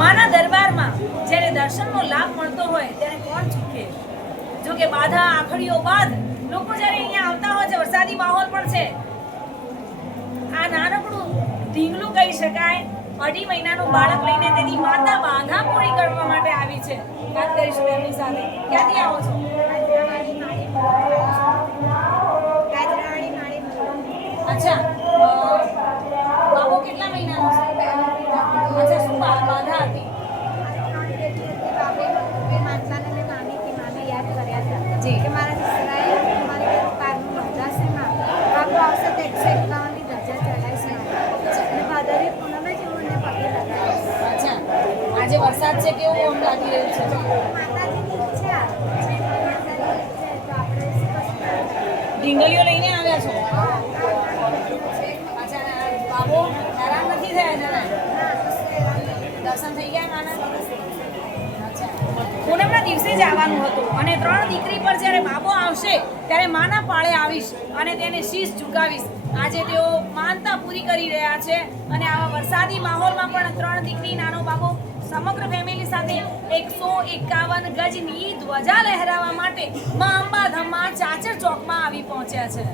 માના દરબારમાં જ્યારે દર્શનનો લાભ મળતો હોય ત્યારે કોણ ચૂકે? જો કે બાધા આખડીઓ બાદ લોકો જ્યારે અહીંયા આવતા હોય છે, વરસાદી માહોલ પણ છે, આ નાનકડું ઢીંગલું કહી શકાય, 2.5 મહિનાનું બાળક લઈને તેની માતા બાધા પૂરી કરવા માટે આવી છે. વાત કરીશું એમની સાથે. ક્યાંથી આવો છો? અચ્છા, બાબો કેટલા મહિનાનો છે? અચ્છા, શું બાધા હતી? જી. કે મારા દીકરાએ મારી કારનું મદ્રાસમાં બાબુ આવશે તો 151ની ધજા ચડાવીશ અને ભાદરવી પૂનમે જ મને પગે લગાવીશ. અચ્છા, આજે વરસાદ છે, કેવું આમ લાગી રહ્યું છે? માતાજીની ઈચ્છા છે, માતાજીની ઈચ્છા તો આપણે શું ઢીંગલીઓ લઈને આવ્યા છો? અચ્છા, બાબો નારાજ નથી થયા જરા? દર્શન થઈ ગયા માના? પૂનમના દિવસે જ આવવાનું હતું અને 3 દીકરી પર જ્યારે બાબો આવશે ત્યારે માના પાળે આવીશ અને તેને શીશ ઝુકાવીશ. આજે તેઓ માનતા પૂરી કરી રહ્યા છે અને આવા વરસાદી માહોલમાં પણ 3 દીકરી નાનો બાબો સમગ્ર ફેમિલી સાથે 151 ગજની ધ્વજા લહેરાવવા માટે મા અંબાધામમાં ચાચર ચોકમાં આવી પહોંચ્યા છે.